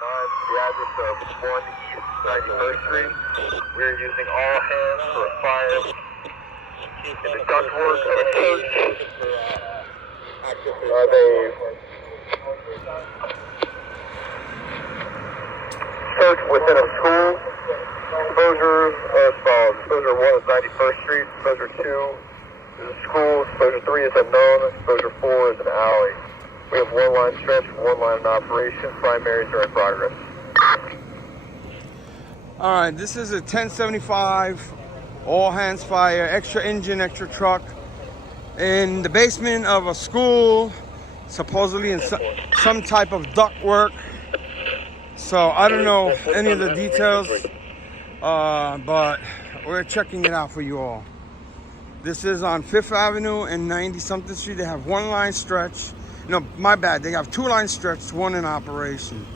the address of 1 East 91st Street. We're using all hands for a fire in the ductwork of a church. They church within a school. Exposures as follows. Exposure 1 is 91st Street. Exposure 2 is a school. Exposure 3 is unknown. Exposure 4 is an alley. We have one line stretch, one line in operation. Primaries are in progress. All right, this is a 1075 all hands fire, extra engine, extra truck in the basement of a school, supposedly in some type of duct work. So I don't know any of the details, but we're checking it out for you all. This is on 5th Avenue and 90-something Street. They have one line stretch. No, my bad. They have two line stretch, one in operation.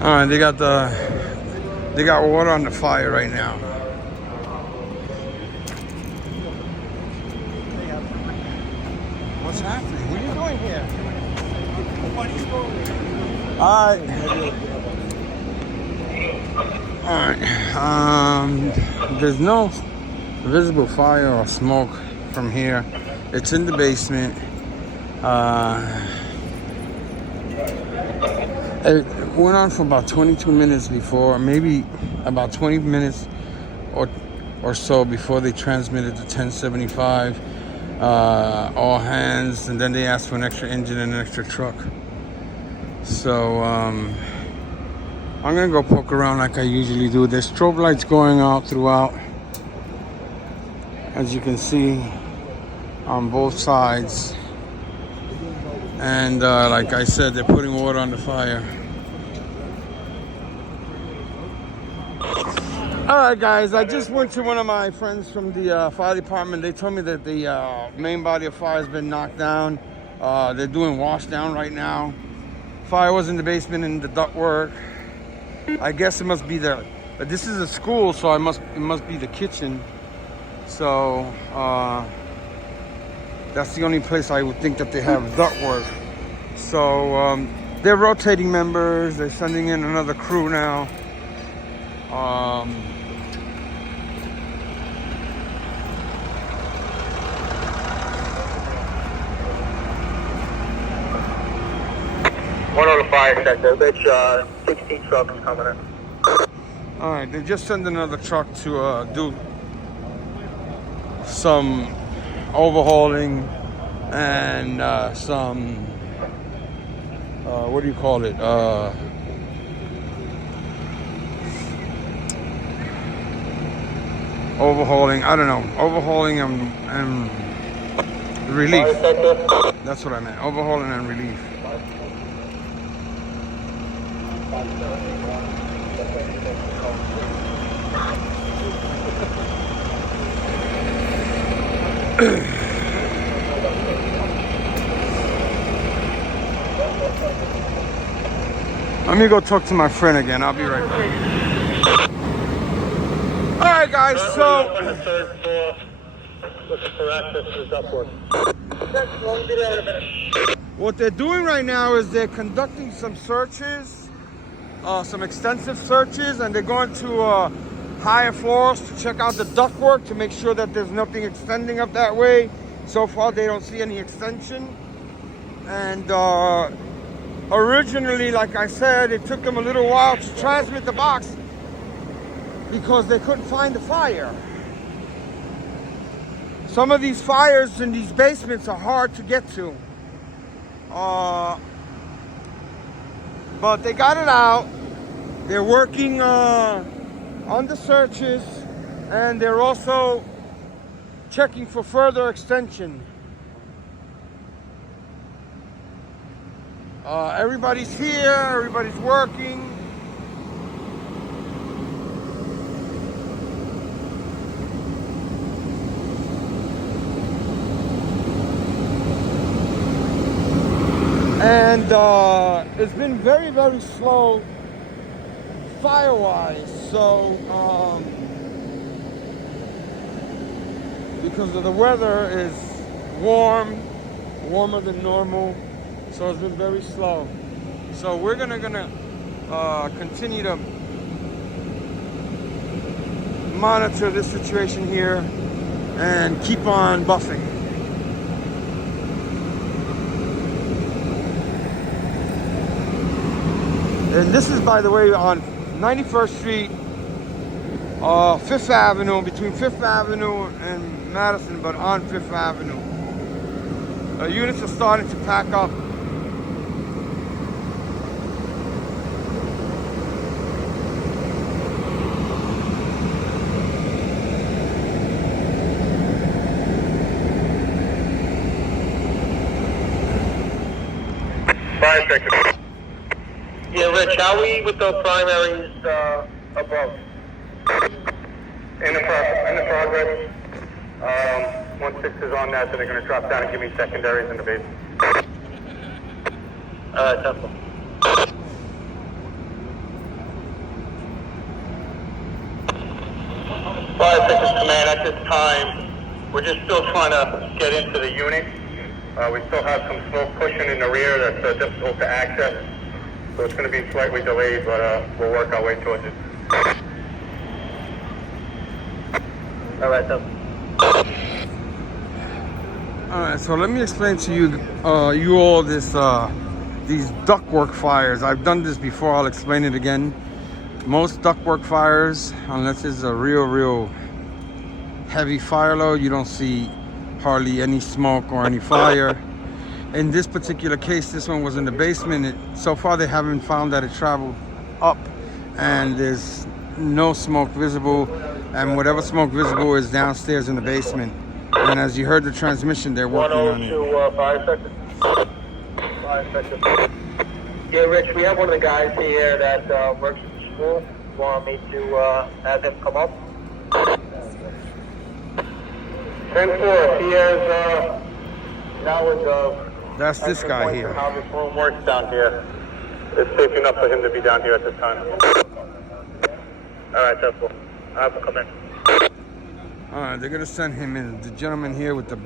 All right, they got water on the fire right now. What's happening? What are you doing here? All right. There's no visible fire or smoke from here. It's in the basement. It went on for about 22 minutes before, maybe about 20 minutes or so before they transmitted the 1075 all hands, and then they asked for an extra engine and an extra truck. So I'm gonna go poke around like I usually do. There's strobe lights going out throughout, as you can see, on both sides. And like I said, they're putting water on the fire. All right, guys, I just went to one of my friends from the fire department. They told me that the main body of fire has been knocked down. They're doing wash down right now. Fire was in the basement in the ductwork. I guess it must be the, this is a school, so it must be the kitchen. So that's the only place I would think that they have ductwork. So they're rotating members. They're sending in another crew now. One on the fire sector. Bitch, 16 trucks coming in. All right, they just sent another truck to do some overhauling and some what do you call it? Overhauling. I don't know. Overhauling and relief. That's what I meant. Overhauling and relief. Let me go talk to my friend again. I'll be right back. All right, guys. So what they're doing right now is they're conducting some searches, some extensive searches, and they're going to higher floors to check out the ductwork to make sure that there's nothing extending up that way. So far, they don't see any extension. And originally, like I said, it took them a little while to transmit the box because they couldn't find the fire. Some of these fires in these basements are hard to get to. But they got it out. They're working on the searches, and they're also checking for further extension. Everybody's here, everybody's working. And it's been very, very slow fire-wise. So, because of the weather is warmer than normal, so it's been very slow. So we're gonna continue to monitor this situation here and keep on buffing. And this is, by the way, on 91st Street, 5th Avenue, between 5th Avenue and Madison, but on 5th Avenue. Units are starting to pack up. Fire sector. Yeah, Rich, how are we with the primaries above? In the progress. 1-6 is on that, so they're going to drop down and give me secondaries in the basement. Temple. Fire Sector's command, at this time, we're just still trying to get into the unit. We still have some smoke pushing in the rear that's difficult to access. So it's going to be slightly delayed, but we'll work our way towards it. All right, Temple. All right, so let me explain to you, you all these ductwork fires. I've done this before. I'll explain it again. Most ductwork fires, unless it's a real heavy fire load, you don't see hardly any smoke or any fire. In this particular case, this one was in the basement. So far, they haven't found that it traveled up, and there's no smoke visible. And whatever smoke visible is downstairs in the basement. And as you heard the transmission, they're working on it. 102 fire sector. Fire sector. Yeah, Rich, we have one of the guys here that works at the school. Want me to have him come up? 10-4. He has knowledge of. That's this guy here. How this room works down here. It's safe enough for him to be down here at this time. All right, that's cool. I'll have him come in. All right, they're gonna send him in. The gentleman here with the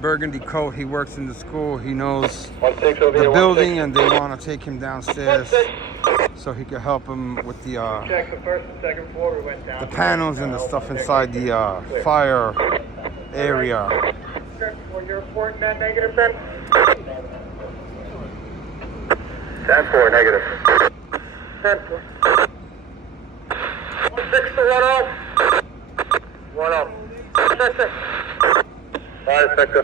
burgundy coat, he works in the school. He knows the building, and they want to take him downstairs so he can help him with the Check the first and second floor. We went down. The panels and the stuff inside the fire area. You're reporting that negative, Ben? 10-4 negative. 10-4. 6 to 1-0. 1-0. Fire sector.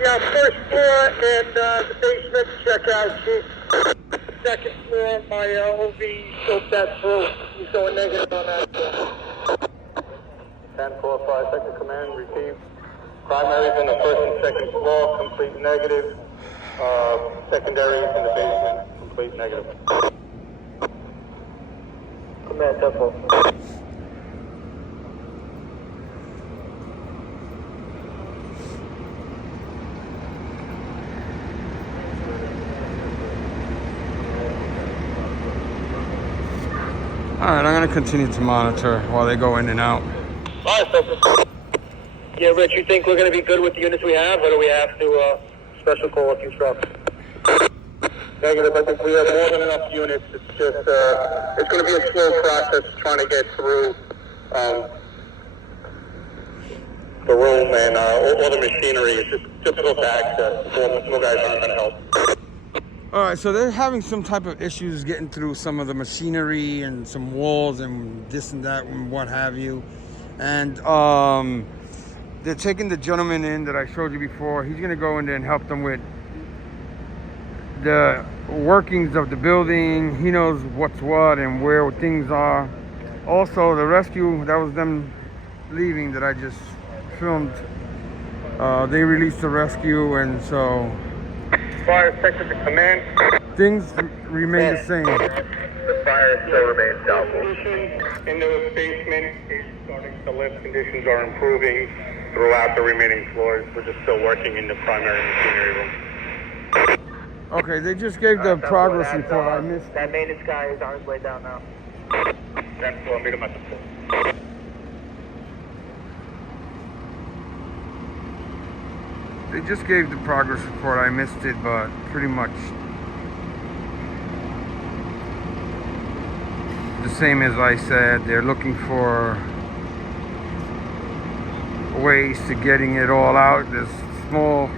Yeah, first floor and the basement checkout sheet. Second floor, my OV scoped that through. He's going negative on that. 10-4 fire sector command received. Primaries in the first and second floor, complete negative. Secondaries in the basement, complete negative. Command 10-4. All right, I'm gonna continue to monitor while they go in and out. Fire sector. Yeah, Rich, you think we're going to be good with the units we have, or do we have to special call a few trucks? Negative. I think we have more than enough units. It's just, it's going to be a slow process trying to get through the room and all the machinery. It's just difficult to access. More guys aren't going to help. All right, so they're having some type of issues getting through some of the machinery and some walls and this and that and what have you. And they're taking the gentleman in that I showed you before. He's gonna go in there and help them with the workings of the building. He knows what's what and where things are. Also, the rescue, that was them leaving that I just filmed. They released the rescue, and so Fire sector to command. things remain the same. The fire still remains doubtful. In the basement is starting to lift. Conditions are improving throughout the remaining floors. We're just still working in the primary machinery room. Okay, they just gave the progress report. I missed. That maintenance guy is on his way down now. 10-4, meet him at the pool. They just gave the progress report. I missed it, but pretty much the same as I said. They're looking for ways to getting it all out. There's small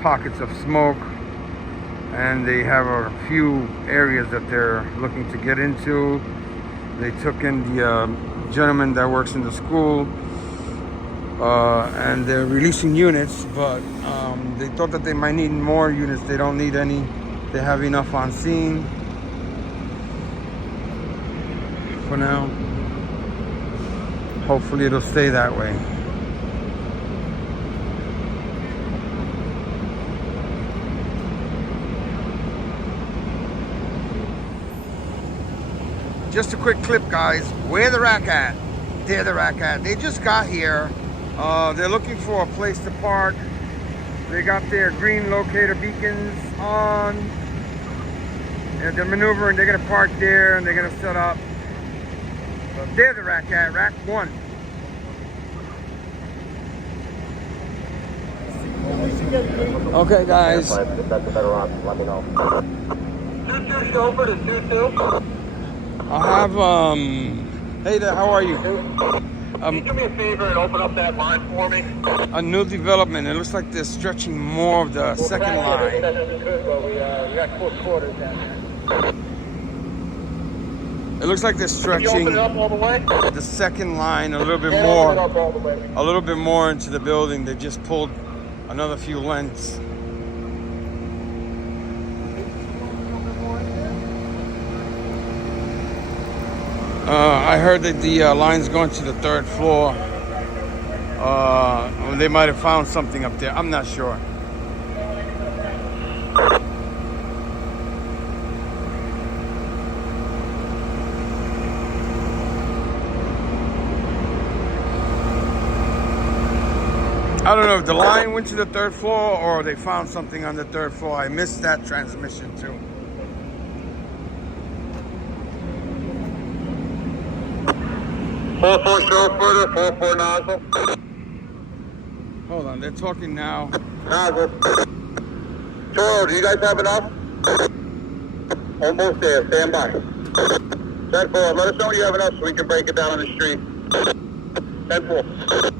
pockets of smoke, and they have a few areas that they're looking to get into. They took in the gentleman that works in the school, and they're releasing units, but they thought that they might need more units. They don't need any. They have enough on scene for now. Hopefully it'll stay that way. Just a quick clip, guys. Where the rack at? There the rack at. They just got here. They're looking for a place to park. They got their green locator beacons on. And they're maneuvering. They're gonna park there and they're gonna set up. There the rack at. Rack 1. Okay, guys. If that's a better option, let me know. 2-2 chauffeur to 2-2. I have, hey there, how are you? Can you do me a favor and open up that line for me? A new development. It looks like they're stretching more of the second line. We got close quarters down there. It looks like they're Can you open stretching it up all the way? the second line a little bit Open it more, up all the way. a little bit more into the building. They just pulled another few lengths. I heard that the line's going to the 3rd floor. They might have found something up there. I'm not sure. I don't know if the line went to the 3rd floor or they found something on the 3rd floor. I missed that transmission too. Four chauffeur, 4-4 nozzle. Hold on, they're talking now. Nozzle. Toro, do you guys have enough? Almost there, stand by. 10-4, let us know when you have enough so we can break it down on the street. 10-4.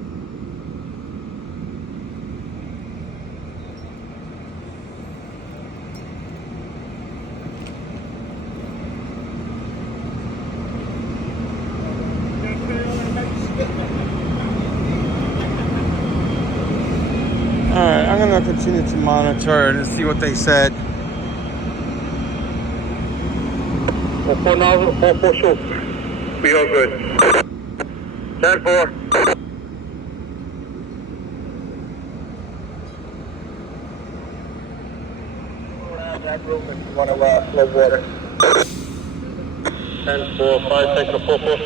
Alright, I'm gonna continue to monitor it and see what they said. 4-4 nozzle, 4-4 chauffeur. We are good. 10-4. That room if you want to flow water. 10-4, 5 seconds, 4-4.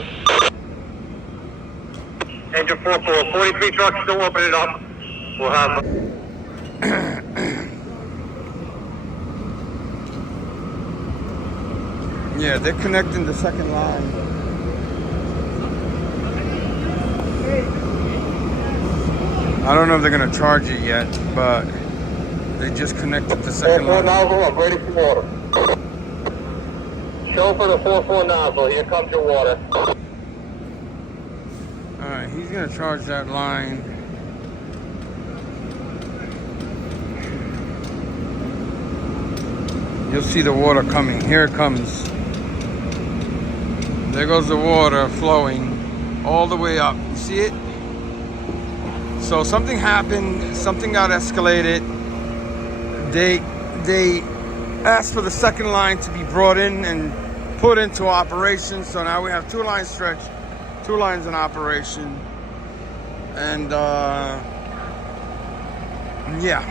Engine 4-4, 43 trucks, still open it up. We'll have... Yeah, they're connecting the second line. I don't know if they're gonna charge it yet, but they just connected the second 4-4 line. nozzle, I'm ready for water. Chauffeur the 4-4 nozzle, here comes your water. Alright, he's gonna charge that line. You'll see the water coming. Here it comes. There goes the water flowing all the way up. You see it? So something happened. Something got escalated. They asked for the second line to be brought in and put into operation. So now we have 2 lines stretched, 2 lines in operation. And yeah.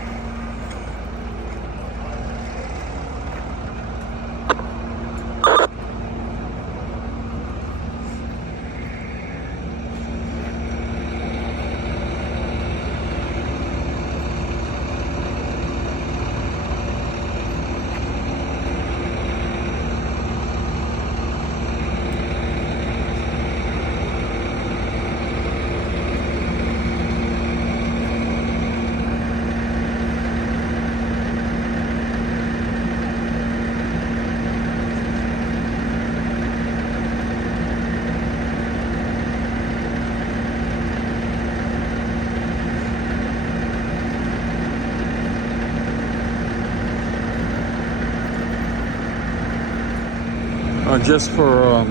Just for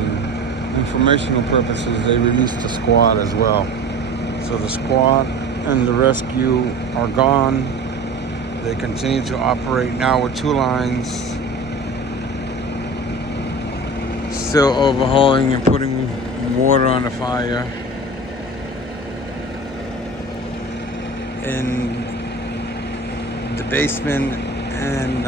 informational purposes, they released the squad as well. So the squad and the rescue are gone. They continue to operate now with 2 lines, still overhauling and putting water on the fire. In the basement and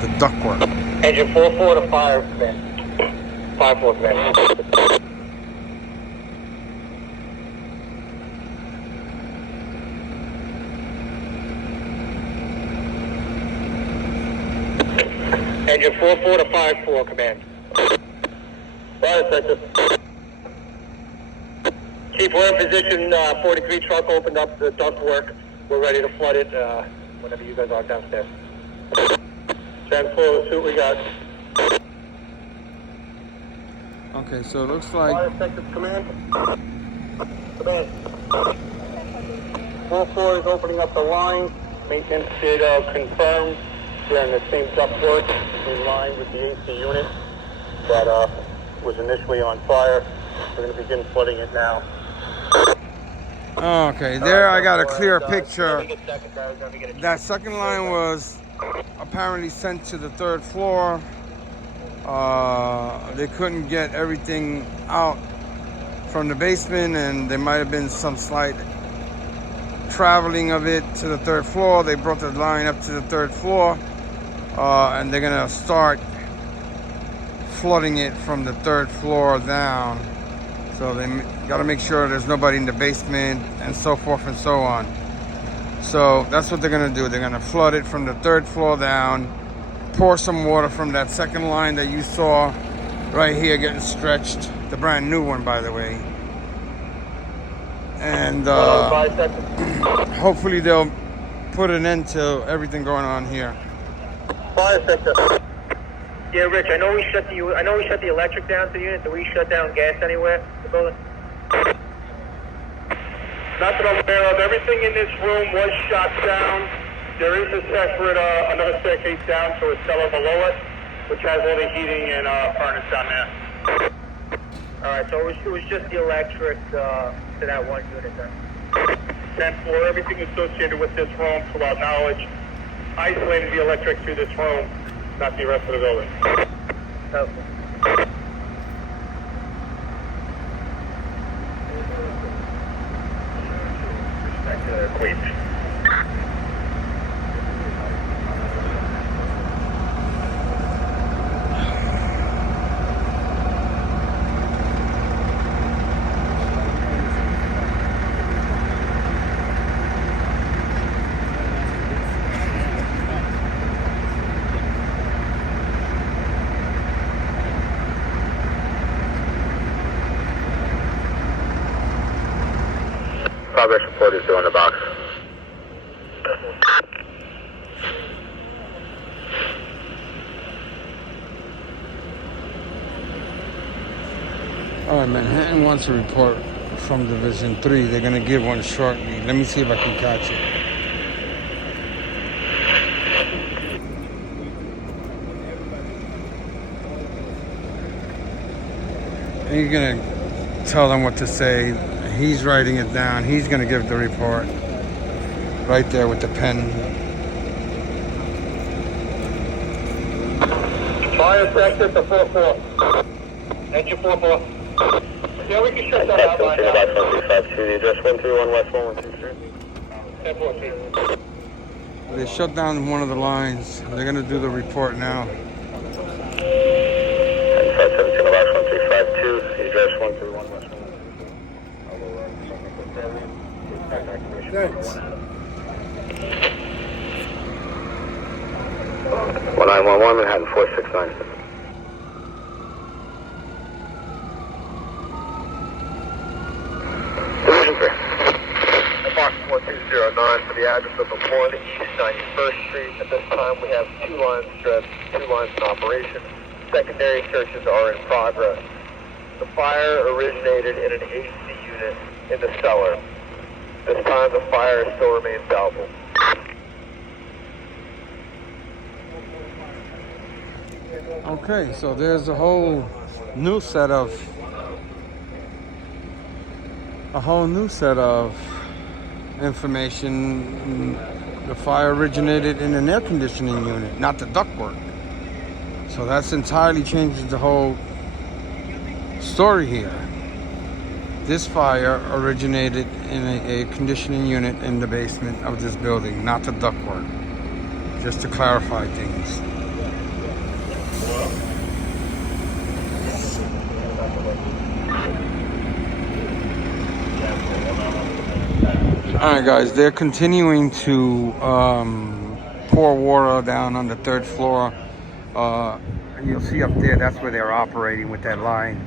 the ductwork. Engine 4-4 to 5, man. 5-4, man. Engine 4-4 to 5-4, command. Fire sector. Chief, we're in position. 43 truck opened up the ductwork. We're ready to flood it whenever you guys are downstairs. 10-4, let's see what we got. Okay, so it looks like... Fire sector, command. Command. 4-4 is opening up the line. Maintenance data confirmed. We're in the same ductwork in line with the AC unit that was initially on fire. We're going to begin flooding it now. Okay, there I got a clear picture. That second line was apparently sent to the 3rd floor. They couldn't get everything out from the basement, and there might have been some slight traveling of it to the 3rd floor. They brought the line up to the 3rd floor, and they're gonna start flooding it from the 3rd floor down. So they got to make sure there's nobody in the basement and so forth and so on. So that's what they're going to do. They're going to flood it from the 3rd floor down, pour some water from that second line that you saw right here getting stretched, the brand new one, by the way. And hopefully they'll put an end to everything going on here. Fire sector. Yeah, Rich. I know we shut the electric down to the unit. Did we shut down gas anywhere? The building? Not that I'm aware of. Everything in this room was shut down. There is a separate another staircase down to a cellar below us, which has all the heating and furnace down there. All right. So it was just the electric to that one unit then. 10th floor. Everything associated with this room, to our knowledge, isolated the electric to this room. Not the rest of the building. Okay. Back to the Queens. Progress report is due in the box. All right, Manhattan wants a report from Division 3. They're going to give one shortly. Let me see if I can catch it. He's going to tell them what to say. He's writing it down. He's going to give the report right there with the pen. Fire sector to 4-4. Engine 4-4. Yeah, we can shut that out right now. Box 135-2, address 131 West 112. 10-14. They shut down one of the lines. They're going to do the report now. 10-17 box 135-2, address 131 West 112. Thanks. 1911 Manhattan 469. Division 3. Box 1209 for the address of 1 East 91st Street. At this time we have 2 lines stressed, 2 lines in operation. Secondary searches are in progress. The fire originated in an AC unit in the cellar. This time the fire still remains doubtful. Okay, so there's a whole new set of information. The fire originated in an air conditioning unit, not the ductwork. So that's entirely changes the whole story here. This fire originated in a conditioning unit in the basement of this building, not the ductwork. Just to clarify things. All right, guys, they're continuing to pour water down on the third floor. You'll see up there, that's where they're operating with that line.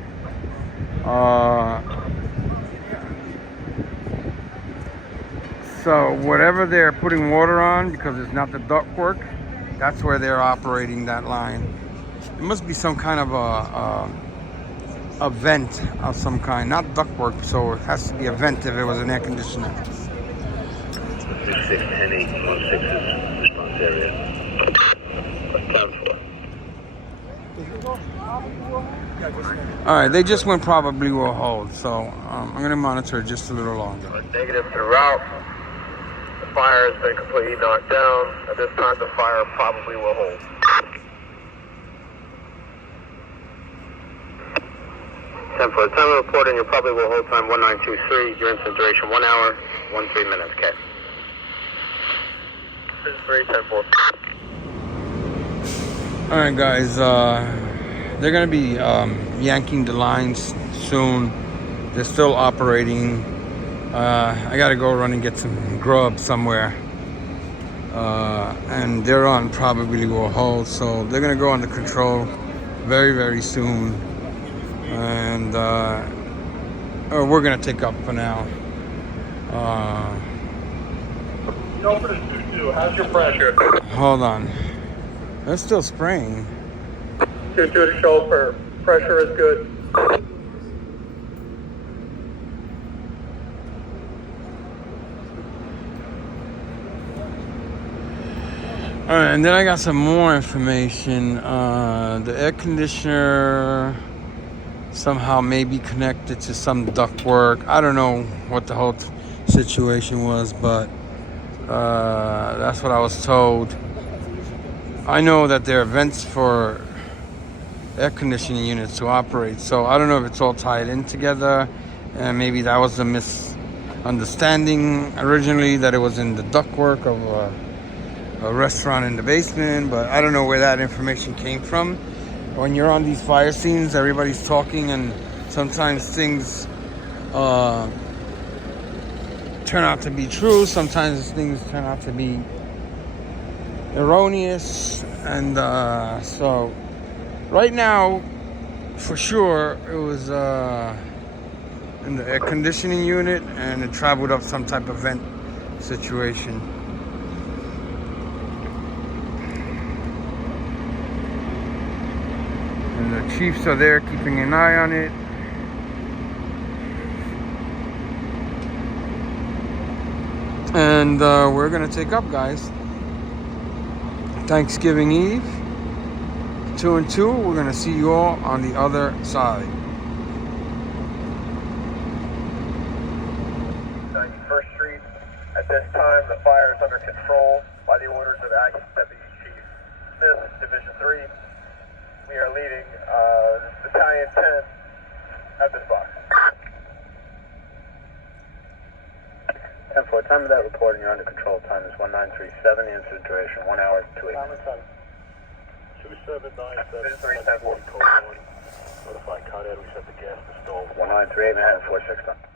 So whatever they're putting water on, because it's not the ductwork, that's where they're operating that line. It must be some kind of a vent of some kind, not ductwork, so it has to be a vent if it was an air conditioner. 610-816 response area. All right, they just went probably will hold, so I'm going to monitor it just a little longer. Negative throughout. The fire has been completely knocked down. At this time, the fire probably will hold. 10 for the time of reporting, your probably will hold time 1923. Your incident duration 1 hour, 13 minutes. Okay. This is 310-4. All right, guys, they're going to be yanking the lines soon. They're still operating. I got to go run and get some grub somewhere. And they're on probably will hold, so they're going to go under control very, very soon. And we're going to take up for now. Open it 2-2. How's your pressure? Hold on. They're still spraying. 2-2 to show for pressure is good. All right, and then I got some more information. The air conditioner somehow may be connected to some ductwork. I don't know what the whole situation was, but that's what I was told. I know that there are vents for air conditioning units to operate, so I don't know if it's all tied in together, and maybe that was a misunderstanding originally, that it was in the ductwork of a restaurant in the basement, but I don't know where that information came from. When you're on these fire scenes, everybody's talking, and sometimes things turn out to be true, sometimes things turn out to be erroneous, and so right now, for sure, it was in the air conditioning unit, and it traveled up some type of vent situation. And the chiefs are there keeping an eye on it. And we're gonna take up, guys. Thanksgiving Eve, 2 and 2. We're gonna see you all on the other side. 91st Street. At this time, the fire is under control by the orders of Acting Deputy Chief Smith, Division 3. We are leading Battalion 10 at this box. 10 for time of that report, and you're under control. Time is 1937. The incident duration 1 hour 28. 2797. Notify Con Ed, we set the gas to stove. 1938, Manhattan 469.